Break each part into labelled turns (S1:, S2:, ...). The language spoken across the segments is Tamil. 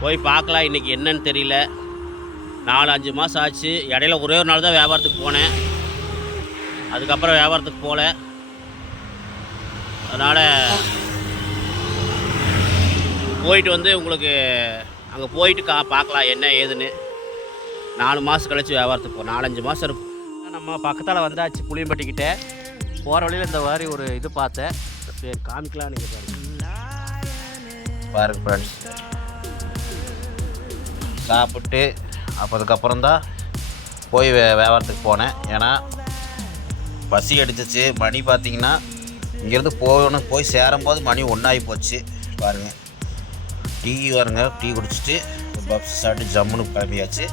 S1: போய் பார்க்கலாம். இன்றைக்கி என்னன்னு தெரியல. நாலு அஞ்சு மாதம் ஆச்சு. இடையில ஒரே ஒரு நாள் தான் வியாபாரத்துக்கு போனேன். அதுக்கப்புறம் வியாபாரத்துக்கு போகல அதனால் போயிட்டு வந்து உங்களுக்கு அங்கே போயிட்டு கா பார்க்கலாம் என்ன ஏதுன்னு. நாலு மாதம் கழிச்சு வியாபாரத்துக்கு போ நாலஞ்சு மாதம் இருக்கும். நம்ம பக்கத்தால் வந்தாச்சு புளியம்பட்டிக்கிட்ட போகிற வழியில் இந்த மாதிரி ஒரு இது பார்த்தேன். சரி காமிக்கலாம் நீங்கள் பாருங்கள் பாருங்கள் ஃப்ரெண்ட்ஸ் சாப்பிட்டு அப்போதுக்கப்புறம் தான் போய் வே வியாபாரத்துக்கு போனேன். ஏன்னா பசி அடிச்சிச்சு. மணி பார்த்தீங்கன்னா இங்கேருந்து போகணும் போய் சேரும்போது மணி ஒன்றாகி போச்சு. பாருங்கள் டீ வருங்க டீ குடிச்சிட்டு பப்ஸ் சாப்பிட்டு ஜம்முன்னு கிளம்பியாச்சு.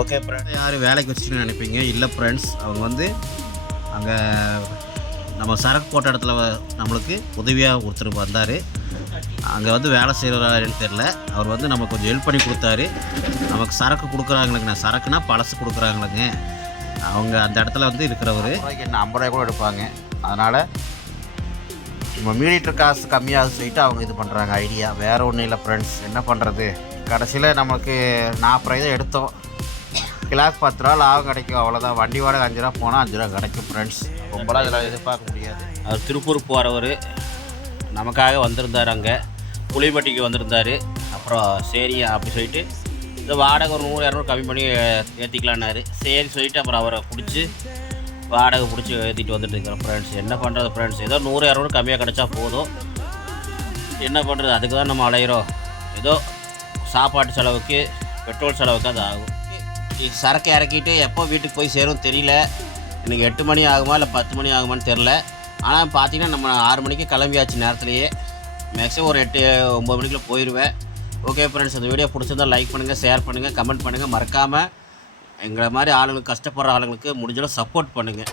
S1: ஓகே ஃப்ரெண்ட் யார் வேலைக்கு வச்சுன்னு நினைப்பீங்க? இல்லை ஃப்ரெண்ட்ஸ் அவங்க வந்து அங்கே நம்ம சரக்கு போட்ட இடத்துல நம்மளுக்கு உதவியாக ஒருத்தர் வந்தார். அங்கே வந்து வேலை செய்கிறாருன்னு தெரில அவர் வந்து நமக்கு கொஞ்சம் ஹெல்ப் பண்ணி கொடுத்தாரு. நமக்கு சரக்கு கொடுக்குறாங்களுங்கண்ணா சரக்குனா பழசு கொடுக்குறாங்களுங்க. அவங்க அந்த இடத்துல வந்து இருக்கிறவர். என்ன ஐம்பது ரூபாய் கூட எடுப்பாங்க. அதனால் நம்ம மீடியேட்டர் காசு கம்மியாக சொல்லிட்டு அவங்க இது பண்ணுறாங்க ஐடியா. வேறு ஒன்றும் இல்லை ஃப்ரெண்ட்ஸ் என்ன பண்ணுறது கடைசியில் நமக்கு நாற்பது ரூபாய் தான் எடுத்தோம். கிளாஸ் பத்து ரூபா லாபம் கிடைக்கும். அவ்வளோதான் வண்டி வாடகை அஞ்சு ரூபா போனால் அஞ்சு ரூபா கிடைக்கும் ஃப்ரெண்ட்ஸ் ரொம்பலாம் இதில் எதிர்பார்க்க முடியாது. அவர் திருப்பூர் போகிறவர் நமக்காக வந்திருந்தார் அங்கே. புளிப்பட்டிக்கு வந்திருந்தார். அப்புறம் சரி அப்படி சொல்லிட்டு இந்த வாடகை ஒரு நூறு இரநூறு கம்மி பண்ணி ஏற்றிக்கலான்னாரு சரி சொல்லிட்டு அப்புறம் அவரை பிடிச்சி வாடகை பிடிச்சி ஏற்றிட்டு வந்துட்டு இருக்கிறோம் ஃப்ரெண்ட்ஸ் என்ன பண்ணுறது ஃப்ரெண்ட்ஸ் ஏதோ நூறு இரநூறு கம்மியாக கிடச்சா போதும். என்ன பண்ணுறது அதுக்கு தான் நம்ம அலையிறோம். ஏதோ சாப்பாட்டு செலவுக்கு பெட்ரோல் செலவுக்கு அது ஆகும். சரக்கு இறக்கிட்டு எப்போ வீட்டுக்கு போய் சேரும் தெரியல. எனக்கு எட்டு மணி ஆகுமா இல்லை பத்து மணி ஆகுமான்னு தெரில ஆனால் பார்த்தீங்கன்னா நம்ம ஆறு மணிக்கு கிளம்பியாச்சு நேரத்துலையே. மேக்ஸிமம் ஒரு எட்டு ஒம்பது மணிக்குள்ளே போயிடுவேன் ஓகே ஃப்ரெண்ட்ஸ் இந்த வீடியோ பிடிச்சிருந்தா லைக் பண்ணுங்கள் ஷேர் பண்ணுங்கள் கமெண்ட் பண்ணுங்கள் மறக்காமல் எங்களை மாதிரி ஆளுங்களுக்கு கஷ்டப்படுற ஆளுங்களுக்கு முடிஞ்சளவு சப்போர்ட் பண்ணுங்கள்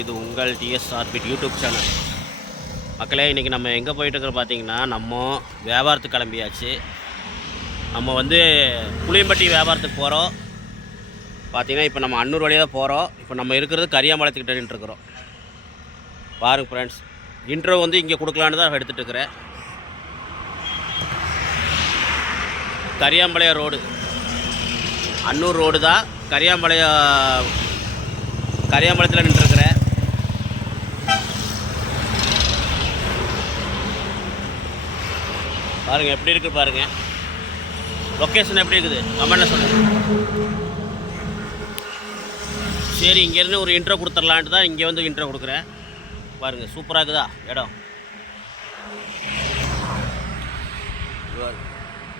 S1: இது உங்கள் டிஎஸ்ஆர்பிட் யூடியூப் சேனல் மக்களே இன்றைக்கி நம்ம எங்கே போயிட்டுருக்கோம் பார்த்தீங்கன்னா நம்ம வியாபாரத்துக்கு கிளம்பியாச்சு. நம்ம வந்து புளியம்பட்டி வியாபாரத்துக்கு போகிறோம் பார்த்தீங்கன்னா இப்போ நம்ம அன்னூர் வழியாக தான் போகிறோம் இப்போ நம்ம இருக்கிறது கரியாமலத்துக்கிட்ட நின்றுருக்குறோம் பாருங்க ஃப்ரெண்ட்ஸ் இன்ட்ரோ வந்து இங்கே கொடுக்கலான்னு தான் எடுத்துகிட்டு இருக்கிறேன். கரியாம்பாளையம் ரோடு அன்னூர் ரோடு தான் கரியாம்பாளையம் கரியாம்பாளையத்தில் நின்றுருக்கிறேன் பாருங்கள் எப்படி இருக்குது பாருங்கள் லொக்கேஷன் எப்படி இருக்குது? கமெண்ட்ல சொல்லுங்கள் சரி இங்கேருந்து ஒரு இன்ட்ரோ கொடுத்துர்லான்ட்டு தான் இங்கே வந்து இன்ட்ரோ கொடுக்குறேன். பாருங்கள் சூப்பராக இருக்குதா? இடம்.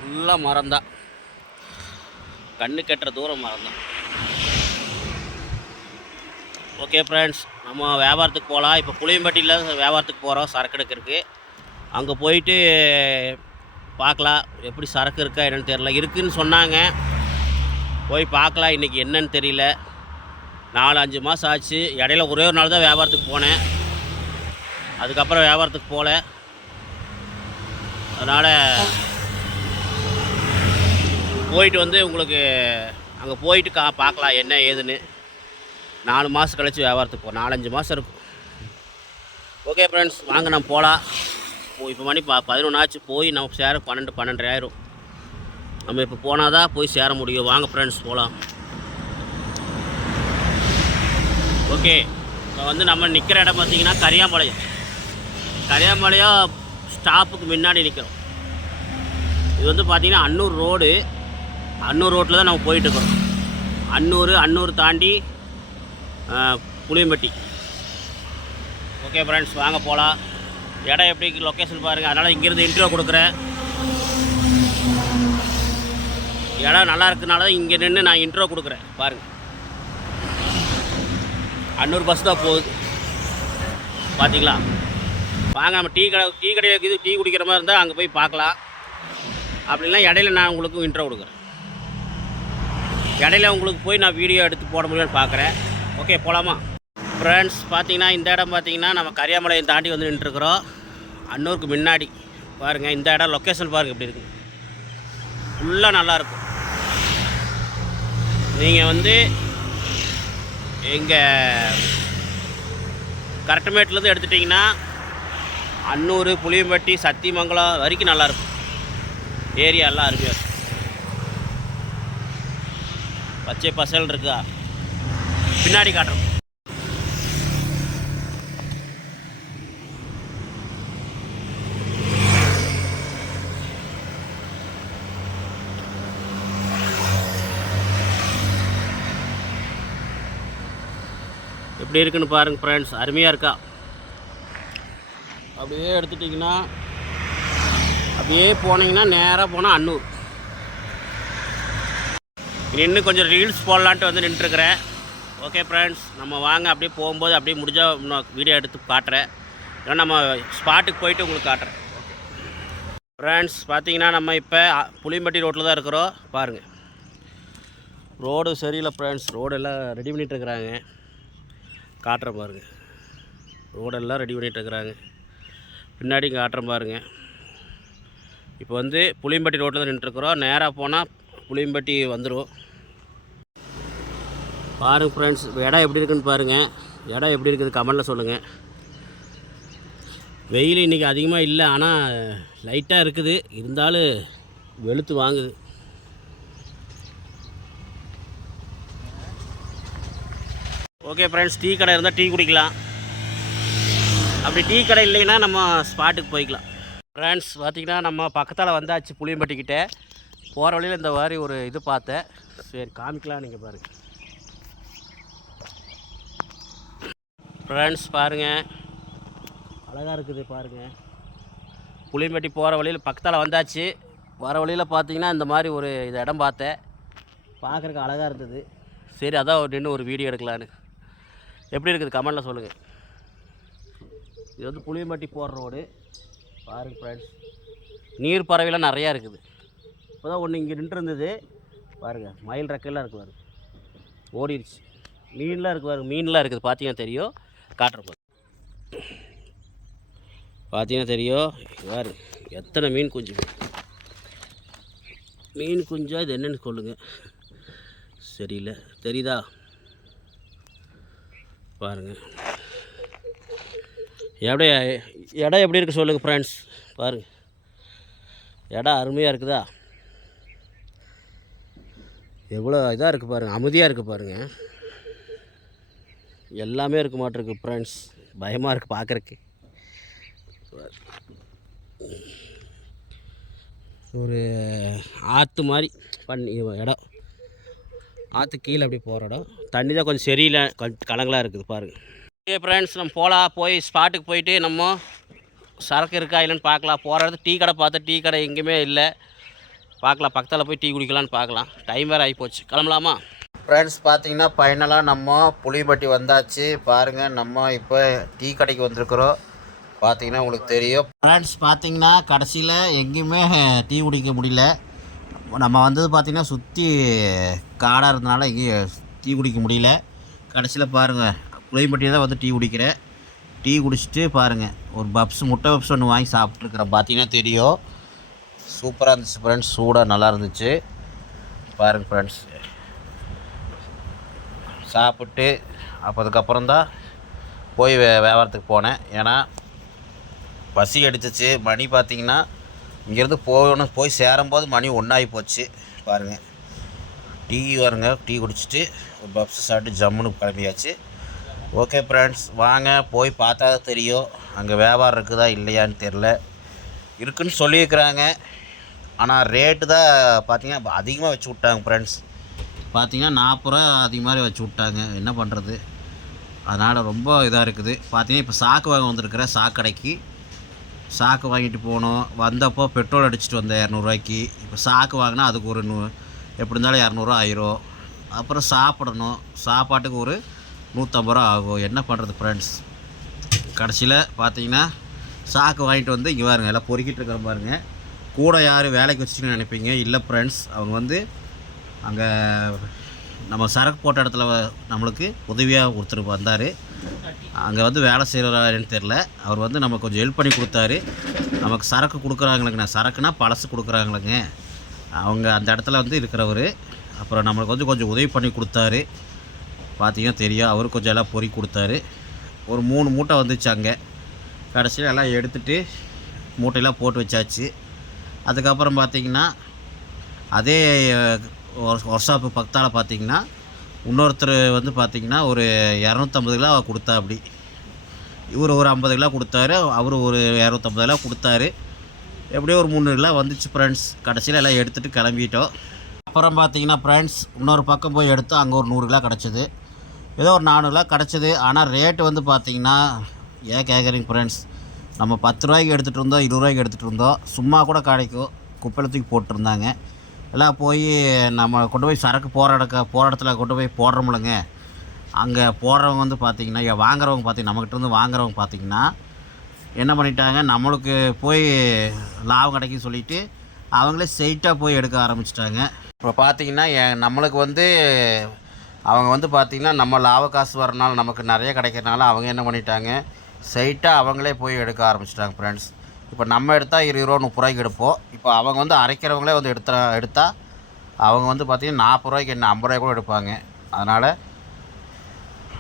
S1: ஃபுல்லாக மரம் தான் கண்ணு கட்டுற தூரம் மரம் தான் ஓகே ஃப்ரெண்ட்ஸ் நம்ம வியாபாரத்துக்கு போகலாம் இப்போ புளியம்பட்டியில் வியாபாரத்துக்கு போகிறோம் சரக்கு எடுக்கிறதுக்கு. அங்கே போயிட்டு பார்க்கலாம். எப்படி சரக்கு இருக்கா என்னென்னு தெரில இருக்குன்னு சொன்னாங்க. போய் பார்க்கலாம். இன்றைக்கி என்னன்னு தெரியல. நாலு அஞ்சு மாதம் ஆச்சு. இடையில ஒரே ஒரு நாள் தான் வியாபாரத்துக்கு போனேன். அதுக்கப்புறம் வியாபாரத்துக்கு போகல. அதனால் போயிட்டு வந்து உங்களுக்கு அங்கே போயிட்டு கா பார்க்கலாம் என்ன ஏதுன்னு. நாலு மாதம் கழிச்சு வியாபாரத்துக்கு போ நாலஞ்சு மாதம் இருக்கும். ஓகே ஃப்ரெண்ட்ஸ் வாங்க நம்ம போகலாம் இப்போ மணி ப பதினொன்றாச்சு போய் நம்ம சேர பன்னெண்டு பன்னெண்டரை ஆயிரும் நம்ம இப்போ போனால் தான் போய் சேர முடியும். வாங்க ஃப்ரெண்ட்ஸ் போகலாம் ஓகே இப்போ வந்து நம்ம நிற்கிற இடம் பார்த்திங்கன்னா கரியாம்பாளையம். கரியாம்பாளையம் ஸ்டாப்புக்கு முன்னாடி நிற்கிறோம் இது வந்து பார்த்திங்கன்னா அன்னூர் ரோடு. அன்னூர் ரோட்டில் தான் நம்ம போயிட்டுருக்கோம் அன்னூர் அன்னூர் தாண்டி புளியம்பட்டி. ஓகே ஃப்ரெண்ட்ஸ் வாங்க போகலாம் இடம் எப்படி லொக்கேஷன் பாருங்கள் அதனால் இங்கேருந்து இன்ட்ரோ கொடுக்குறேன். இடம் நல்லா இருக்கனால தான் இங்கே நின்று நான் இன்ட்ரோ கொடுக்குறேன். பாருங்கள் அன்னூர் பஸ் தான் போகுது. பார்த்தீங்களா வாங்க நம்ம டீ கடை டீ கடையில் இருக்குது. டீ குடிக்கிற மாதிரி இருந்தால் அங்கே போய் பார்க்கலாம். அப்படின்னா இடையில நான் உங்களுக்கு இன்ட்ரோ கொடுக்குறேன். இடையில உங்களுக்கு போய் நான் வீடியோ எடுத்து போட முடியும்னு பார்க்குறேன். ஓகே போகலாமா ஃப்ரெண்ட்ஸ் பார்த்தீங்கன்னா இந்த இடம் பார்த்தீங்கன்னா நம்ம கரியாமலையை தாண்டி வந்து நின்றுருக்குறோம். அன்னூருக்கு முன்னாடி. பாருங்கள் இந்த இடம் லொக்கேஷன் பாருங்கள் எப்படி இருக்குது ஃபுல்லாக நல்லாயிருக்கும் நீங்கள் வந்து எங்கள் கரெக்டமேட்லேருந்து எடுத்துட்டிங்கன்னா அன்னூர் புளியம்பட்டி சத்தியமங்கலம் வரைக்கும் நல்லாயிருக்கும் ஏரியா எல்லாம் அருமையாக இருக்கும். பச்சை பசல் இருக்கா? பின்னாடி காட்டுறோம். எப்படி இருக்குன்னு பாருங்கள் ஃப்ரெண்ட்ஸ் அருமையாக இருக்கா? அப்படியே எடுத்துட்டிங்கன்னா அப்படியே போனீங்கன்னா நேராக போனால் அன்னூர். நின்று கொஞ்சம் ரீல்ஸ் போடலான்ட்டு வந்து நின்றுருக்குறேன். ஓகே ஃப்ரெண்ட்ஸ் நம்ம வாங்க அப்படியே போகும்போது அப்படியே முடிஞ்சால் இன்னும் வீடியோ எடுத்து காட்டுறேன். இல்லைன்னா நம்ம ஸ்பாட்டுக்கு போயிட்டு உங்களுக்கு காட்டுறேன். ஃப்ரெண்ட்ஸ் பார்த்தீங்கன்னா நம்ம இப்போ புளியம்பட்டி ரோட்டில் தான் இருக்கிறோம். பாருங்கள் ரோடு சரியில்லை ஃப்ரெண்ட்ஸ் ரோடெல்லாம் ரெடி பண்ணிகிட்ருக்குறாங்க காட்டுற காட்டுறேன் பாருங்க. ரோடெல்லாம் ரெடி பண்ணிகிட்ருக்குறாங்க பின்னாடி காட்டுறேன் பாருங்க. இப்போ வந்து புளியம்பட்டி ரோட்டில் தான் நின்றுருக்குறோம் நேராக போனால் புளியம்பட்டி வந்துடும் பாருங்க ஃப்ரெண்ட்ஸ் இடம் எப்படி இருக்குன்னு பாருங்கள் இடம் எப்படி இருக்குது கமெண்டில் சொல்லுங்கள் வெயில் இன்றைக்கி அதிகமாக இல்லை ஆனால் லைட்டாக இருக்குது. இருந்தாலும் வெளுத்து வாங்குது. ஓகே ஃப்ரெண்ட்ஸ் டீ கடை இருந்தால் டீ குடிக்கலாம். அப்படி டீ கடை இல்லைன்னா நம்ம ஸ்பாட்டுக்கு போய்க்கலாம். ஃப்ரெண்ட்ஸ் பார்த்தீங்கன்னா நம்ம பக்கத்தால் வந்தாச்சு புளியம்பட்டிக்கிட்ட போகிற வழியில் இந்த மாதிரி ஒரு இது பார்த்தேன். சரி காமிக்கலாம் நீங்கள் பாருங்கள் ஃப்ரெண்ட்ஸ் பாருங்கள் அழகாக இருக்குது பாருங்கள் புளியம்பட்டி போகிற வழியில் பக்கத்தால் வந்தாச்சு. வர வழியில் பார்த்தீங்கன்னா இந்த மாதிரி ஒரு இது இடம் பார்த்தேன். பார்க்குறக்கு அழகாக இருந்தது. சரி அதான் நின்று ஒரு வீடியோ எடுக்கலான்னு. எப்படி இருக்குது கமெண்டில் சொல்லுங்கள் இது வந்து புளியம்பட்டி போகிற ரோடு. பாருங்க ஃப்ரெண்ட்ஸ் நீர் பறவைலாம் நிறையா இருக்குது. இப்போ தான் ஒன்று இங்கே நின்று இருந்தது. பாருங்கள் மயில் ரெக்கையெல்லாம் இருக்குது பாருங்க. ஓடிடுச்சு மீன்லாம் இருக்குது பாருங்க மீன்லாம் இருக்குது. பார்த்தீங்கன்னா தெரியும். காட்டுறேன் பாருங்க பார்த்தீங்கன்னா தெரியும். பாரு எத்தனை மீன் குஞ்சு. மீன் குஞ்சா இது என்னன்னு சொல்லுங்கள் சரியில்லை. தெரியுதா? பாருங்கள் எப்படி இடம் எப்படி இருக்குது சொல்லுங்கள் ஃப்ரெண்ட்ஸ் பாருங்கள் இடம் அருமையாக இருக்குதா? எவ்வளோ இதாக இருக்குது பாருங்கள் அமைதியாக இருக்குது பாருங்கள் எல்லாமே இருக்க மாட்டிருக்கு ஃப்ரெண்ட்ஸ் பயமாக இருக்குது பார்க்குறக்கு ஒரு ஆற்று மாதிரி பண்ணி இடம் ஆற்று கீழே அப்படி போகிற இடம். தண்ணி தான் கொஞ்சம் சரியில்லை கொஞ்சம் கலங்கலாக இருக்குது பாருங்கள் ஓகே ஃப்ரெண்ட்ஸ் நம்ம போகலாம் போய் ஸ்பாட்டுக்கு போயிட்டு நம்ம சரக்கு இருக்கா இல்லைன்னு பார்க்கலாம். போகிற இடத்துல டீ கடை பார்த்தா டீ கடை எங்கேயுமே இல்லை. பார்க்கலாம் பக்கத்தில் போய் டீ குடிக்கலான்னு பார்க்கலாம். டைம் வேறு ஆகிப்போச்சு கிளம்பலாமா?
S2: ஃப்ரெண்ட்ஸ் பார்த்தீங்கன்னா ஃபைனலாக நம்ம புளிப்பட்டி வந்தாச்சு. பாருங்கள் நம்ம இப்போ டீ கடைக்கு வந்திருக்கிறோம். பார்த்தீங்கன்னா உங்களுக்கு தெரியும். ஃப்ரெண்ட்ஸ் பார்த்தீங்கன்னா கடைசியில் எங்கேயுமே டீ குடிக்க முடியல. நம்ம வந்தது பார்த்திங்கன்னா சுற்றி காடாக இருந்தனால எங்கேயும் டீ குடிக்க முடியல. கடைசியில் பாருங்கள் புளியம்பட்டியில் தான் வந்து டீ குடிக்கிறேன். டீ குடிச்சிட்டு பாருங்கள் ஒரு பப்ஸ் முட்டை பப்ஸ் ஒன்று வாங்கி சாப்பிட்ருக்குறேன் பார்த்தீங்கன்னா தெரியும். சூப்பராக இருந்துச்சு ஃப்ரெண்ட்ஸ் சூடாக நல்லா இருந்துச்சு. பாருங்கள் ஃப்ரெண்ட்ஸ் சாப்பிட்டு அப்போதுக்கப்புறம் தான் போய் வே வியாபாரத்துக்கு போனேன். ஏன்னா பசி அடிச்சிச்சு. மணி பார்த்திங்கன்னா இங்கேருந்து போகணும் போய் சேரும்போது மணி ஒன்றாகி போச்சு. பாருங்கள் டீ வருங்க டீ குடிச்சிட்டு ஒரு பப்ஸ் சாப்பிட்டு ஜம்முன்னு கிளம்பியாச்சு. ஓகே ஃப்ரெண்ட்ஸ் வாங்க போய் பார்த்தா தான் தெரியும். அங்கே வியாபாரம் இருக்குதா இல்லையான்னு தெரில இருக்குன்னு சொல்லியிருக்கிறாங்க. ஆனால் ரேட்டு தான் பார்த்திங்கன்னா அதிகமாக வச்சு விட்டாங்க ஃப்ரெண்ட்ஸ் பார்த்திங்கன்னா நாற்பது ரூபா அதிகமாக மாதிரி வச்சு விட்டாங்க. என்ன பண்ணுறது அதனால் ரொம்ப இதாக இருக்குது. பார்த்தீங்கன்னா இப்போ சாக்கு வாங்க வந்திருக்கிறேன் சாக்கடைக்கு சாக்கு வாங்கிட்டு போனோம். வந்தப்போ பெட்ரோல் அடிச்சிட்டு வந்தேன் இரநூறுவாய்க்கு. இப்போ சாக்கு வாங்கினா அதுக்கு ஒரு நூ எப்படி இருந்தாலும் இரநூறுவா ஆயிரும். அப்புறம் சாப்பிடணும். சாப்பாட்டுக்கு ஒரு நூற்றம்பது ரூபா ஆகும். என்ன பண்ணுறது ஃப்ரெண்ட்ஸ் கடைசியில் பார்த்தீங்கன்னா சாக்கு வாங்கிட்டு வந்து இங்கே பாருங்கள் எல்லாம் பொறுக்கிட்டு இருக்கிற பாருங்க. கூட யார் வேலைக்கு வச்சுட்டுன்னு நினைப்பீங்க? இல்லை ஃப்ரெண்ட்ஸ் அவங்க வந்து அங்கே நம்ம சரக்கு போட்ட இடத்துல நம்மளுக்கு உதவியாக ஒருத்தர் வந்தார்.
S1: அங்கே வந்து வேலை செய்கிறாருன்னு தெரில அவர் வந்து நமக்கு கொஞ்சம் ஹெல்ப் பண்ணி கொடுத்தாரு. நமக்கு சரக்கு கொடுக்குறாங்களுங்கண்ணா சரக்குனா பழசு கொடுக்குறாங்களுங்க. அவங்க அந்த இடத்துல வந்து இருக்கிறவர். அப்புறம் நம்மளுக்கு வந்து கொஞ்சம் உதவி பண்ணி கொடுத்தாரு. பார்த்தீங்கன்னா தெரியும். அவரு கொஞ்சம் எல்லாம் பொறி கொடுத்தாரு. ஒரு மூணு மூட்டை வந்துச்சு அங்கே. கடைசியில் எல்லாம் எடுத்துட்டு மூட்டையெல்லாம் போட்டு வச்சாச்சு. அதுக்கப்புறம் பார்த்திங்கன்னா அதே ஒர்க் ஷாப்பு பக்கத்தால் பார்த்திங்கன்னா இன்னொருத்தர் வந்து பார்த்தீங்கன்னா ஒரு இரநூத்தம்பது கிலோ கொடுத்தா அப்படி. இவர் ஒரு ஐம்பது கிலோ கொடுத்தாரு அவர் ஒரு இரநூத்தம்பது கிலோ கொடுத்தாரு. எப்படியோ ஒரு முந்நூறு கிலோ வந்துச்சு ஃப்ரெண்ட்ஸ் கடைசியில் எல்லாம் எடுத்துகிட்டு கிளம்பிட்டோம். அப்புறம் பார்த்தீங்கன்னா ஃப்ரெண்ட்ஸ் இன்னொரு பக்கம் போய் எடுத்தோம் அங்கே ஒரு நூறு கிலோ கிடச்சிது. ஏதோ ஒரு நானூறு கிலோ கிடச்சிது. ஆனால் ரேட்டு வந்து பார்த்திங்கன்னா ஏன் கேட்குறீங்க ஃப்ரெண்ட்ஸ் நம்ம பத்து ரூபாய்க்கு எடுத்துகிட்டு இருந்தோம் இருபது ரூபாய்க்கு எடுத்துகிட்டு இருந்தோம். சும்மா கூட கிடைக்கும். குப்பையில் தூக்கி போட்டிருந்தாங்க. எல்லாம் போய் நம்ம கொண்டு போய் சரக்கு போகிற இடக்க போகிற இடத்துல கொண்டு போய் போடுறோம்லங்க. அங்கே போடுறவங்க வந்து பார்த்திங்கன்னா வாங்குறவங்க பார்த்திங்கன்னா நம்மக்கிட்ட இருந்து வாங்குறவங்க பார்த்திங்கன்னா என்ன பண்ணிட்டாங்க நம்மளுக்கு போய் லாபம் கிடைக்கும் சொல்லிட்டு அவங்களே ஸ்ட்ரெயிட்டாக போய் எடுக்க ஆரம்பிச்சிட்டாங்க. இப்போ பார்த்தீங்கன்னா நம்மளுக்கு வந்து அவங்க வந்து பார்த்திங்கன்னா நம்ம லாப காசு வரனால நமக்கு நிறைய கிடைக்கிறனால அவங்க என்ன பண்ணிட்டாங்க ஸ்ட்ரெயிட்டாக அவங்களே போய் எடுக்க ஆரம்பிச்சிட்டாங்க ஃப்ரெண்ட்ஸ் இப்போ நம்ம எடுத்தால் இருபது ரூபா முப்பது ரூபாய்க்கு எடுப்போம். இப்போ அவங்க வந்து அரைக்கிறவங்களே வந்து எடுத்த எடுத்தால் அவங்க வந்து பார்த்திங்கன்னா நாற்பது ரூபாய்க்கு என்ன ஐம்பது ரூபாய் கூட எடுப்பாங்க. அதனால்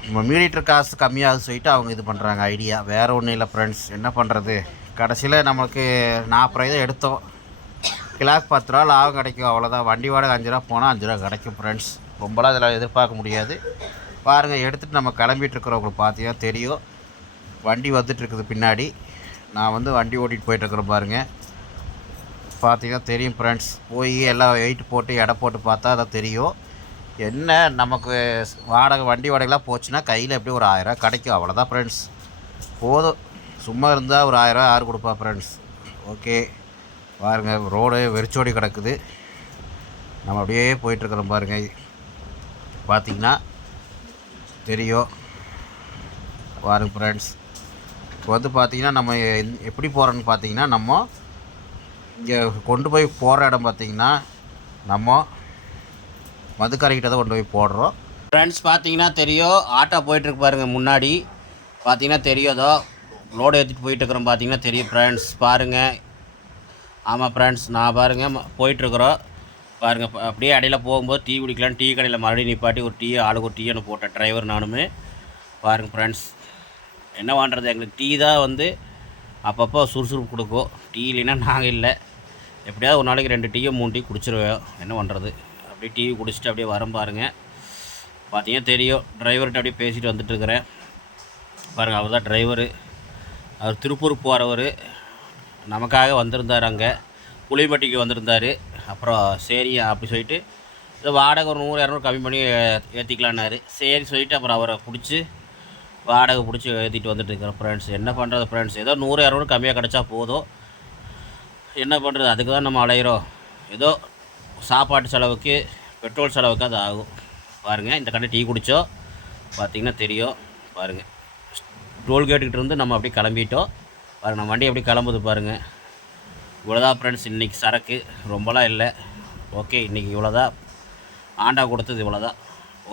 S1: நம்ம மீடியேட்டர் காசு கம்மியாக சொல்லிட்டு அவங்க இது பண்ணுறாங்க ஐடியா வேறு ஒன்றும் இல்லை ஃப்ரெண்ட்ஸ் என்ன பண்ணுறது கடைசியில் நம்மளுக்கு நாற்பது ரூபாய் தான் எடுத்தோம். கிலாக்கு பத்து ரூபா லாபம் கிடைக்கும். அவ்வளோதான் வண்டி வாடகை அஞ்சு ரூபா போனால் அஞ்சு ரூபா கிடைக்கும் ஃப்ரெண்ட்ஸ் ரொம்பலாம் இதில் எதிர்பார்க்க முடியாது. பாருங்கள் எடுத்துகிட்டு நம்ம கிளம்பிட்டு இருக்கிறவங்களுக்கு பார்த்தீங்கன்னா தெரியும். வண்டி வந்துட்டுருக்குது பின்னாடி. நான் வந்து வண்டி ஓட்டிகிட்டு போயிட்டுருக்குறேன் பாருங்கள் பார்த்தீங்கன்னா தெரியும் ஃப்ரெண்ட்ஸ் போய் எல்லாம் வெயிட் போட்டு எடை போட்டு பார்த்தா அதை தெரியும். என்ன நமக்கு வாடகை வண்டி வாடகைலாம் போச்சுன்னா கையில் எப்படி ஒரு ஆயிரம் கிடைக்கும்? அவ்வளோதான் ஃப்ரெண்ட்ஸ் போதும். சும்மா இருந்தால் ஒரு ஆயிரம் யார் கொடுப்பா ஃப்ரெண்ட்ஸ் ஓகே பாருங்க ரோடு வெறிச்சோடி கிடக்குது. நம்ம அப்படியே போயிட்டுருக்குறோம் பாருங்கள் பார்த்தீங்கன்னா தெரியும். பாருங்கள் ஃப்ரெண்ட்ஸ் இப்போ வந்து பார்த்திங்கன்னா நம்ம எந்- எப்படி போகிறோன்னு பார்த்தீங்கன்னா நம்ம இங்கே கொண்டு போய் போகிற இடம் பார்த்தீங்கன்னா நம்ம மதுக்கரைக்கிட்ட தான் கொண்டு போய் போடுறோம்.
S3: ஃப்ரெண்ட்ஸ் பார்த்தீங்கன்னா தெரியும் ஆட்டோ போயிட்டுருக்கு பாருங்கள் முன்னாடி. பார்த்தீங்கன்னா தெரியாதோ லோடு ஏற்றிட்டு போயிட்டு இருக்கிறோம் பார்த்தீங்கன்னா தெரியும் ஃப்ரெண்ட்ஸ் பாருங்கள் ஆமாம் ஃப்ரெண்ட்ஸ் நான் பாருங்கள் போயிட்டுருக்குறோம். பாருங்கள் அப்படியே இடையில போகும்போது டீ குடிக்கலாம் டீ கடையில் மறுபடியும் நிப்பாட்டி ஒரு டீ ஆளுக்கு ஒரு டீ ஒன்று போட்டேன் டிரைவர் நானுமே. பாருங்கள் ஃப்ரெண்ட்ஸ் என்ன பண்ணுறது எங்களுக்கு டீ தான் வந்து அப்பப்போ சுறுசுறுப்பு கொடுக்கும். டீ இல்லைன்னா நாங்கள் இல்லை. எப்படியாவது ஒரு நாளைக்கு ரெண்டு டீயோ மூணு டீ குடிச்சிருவேன். என்ன பண்ணுறது அப்படியே டீ குடிச்சிட்டு அப்படியே வரோம் பாருங்கள் பார்த்தீங்கன்னா தெரியும். டிரைவர்கிட்ட அப்படியே பேசிட்டு வந்துட்டுருக்கிறேன் பாருங்கள் அவர் தான் டிரைவரு. அவர் திருப்பூர் போகிறவர் நமக்காக வந்திருந்தார் அங்கே. புளிப்பட்டிக்கு வந்திருந்தார். அப்புறம் சரி அப்படி சொல்லிட்டு இந்த வாடகை ஒரு நூறு இரநூறு கம்மி பண்ணி ஏற்றிக்கலான்னாரு சரி சொல்லிட்டு அப்புறம் அவரை பிடிச்சி வாடகை பிடிச்சி ஏற்றிட்டு வந்துட்டுருக்கிறேன் ஃப்ரெண்ட்ஸ் என்ன பண்ணுறது ஃப்ரெண்ட்ஸ் ஏதோ நூறு இரநூறு கம்மியாக கிடச்சா போதும். என்ன பண்ணுறது அதுக்கு தான் நம்ம அலையிறோம். ஏதோ சாப்பாட்டு செலவுக்கு பெட்ரோல் செலவுக்கு அது ஆகும். பாருங்கள் இந்த கடை டீ குடித்தோம் பார்த்தீங்கன்னா தெரியும். பாருங்கள் டோல்கேட்டுக்கிட்ட இருந்து நம்ம அப்படியே கிளம்பிட்டோம். பாருங்கள் நம்ம வண்டி அப்படியே கிளம்புது பாருங்கள் இவ்வளோதான் ஃப்ரெண்ட்ஸ் இன்றைக்கி சரக்கு. ரொம்பலாம் இல்லை. ஓகே இன்றைக்கி இவ்வளோதான் ஆண்டா கொடுத்தது இவ்வளோதான்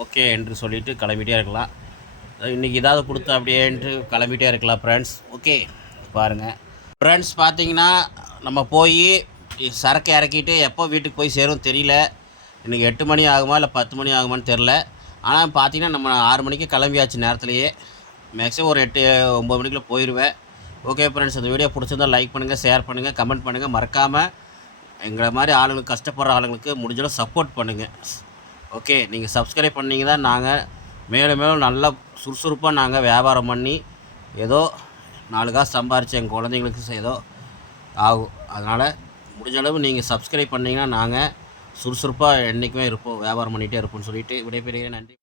S3: ஓகே என்று சொல்லிவிட்டு கிளம்பிட்டே இருக்கலாம். இன்றைக்கி ஏதாவது கொடுத்தா அப்படியேன்ட்டு கிளம்பிட்டே இருக்கலாம் ஃப்ரெண்ட்ஸ் ஓகே பாருங்கள் ஃப்ரெண்ட்ஸ் பார்த்தீங்கன்னா நம்ம போய் சரக்கு இறக்கிட்டு எப்போ வீட்டுக்கு போய் சேரும் தெரியல. இன்றைக்கி எட்டு மணி ஆகுமா இல்லை பத்து மணி ஆகுமான்னு தெரில ஆனால் பார்த்தீங்கன்னா நம்ம ஆறு மணிக்கு கிளம்பியாச்சு நேரத்துலையே. மேக்ஸிமம் ஒரு எட்டு ஒம்பது மணிக்குள்ளே போயிடுவேன் ஓகே ஃப்ரெண்ட்ஸ் இந்த வீடியோ பிடிச்சிருந்தா லைக் பண்ணுங்கள் ஷேர் பண்ணுங்கள் கமெண்ட் பண்ணுங்கள் மறக்காமல் எங்களை மாதிரி ஆளுங்களுக்கு கஷ்டப்படுற ஆளுங்களுக்கு முடிஞ்சளவு சப்போர்ட் பண்ணுங்கள் ஓகே நீங்கள் சப்ஸ்கிரைப் பண்ணிங்க தான் நாங்கள் மேலும் மேலும் நல்லா சுறுசுறுப்பாக நாங்கள் வியாபாரம் பண்ணி ஏதோ நாலு காசு சம்பாரித்து எங்கள் குழந்தைங்களுக்கு ஏதோ ஆகும். அதனால் முடிஞ்ச அளவு நீங்கள் சப்ஸ்கிரைப் பண்ணிங்கன்னா நாங்கள் சுறுசுறுப்பாக என்றைக்குமே இருப்போம். வியாபாரம் பண்ணிகிட்டே இருப்போம்னு சொல்லிட்டு விடைபெறுகிறேன். நன்றி.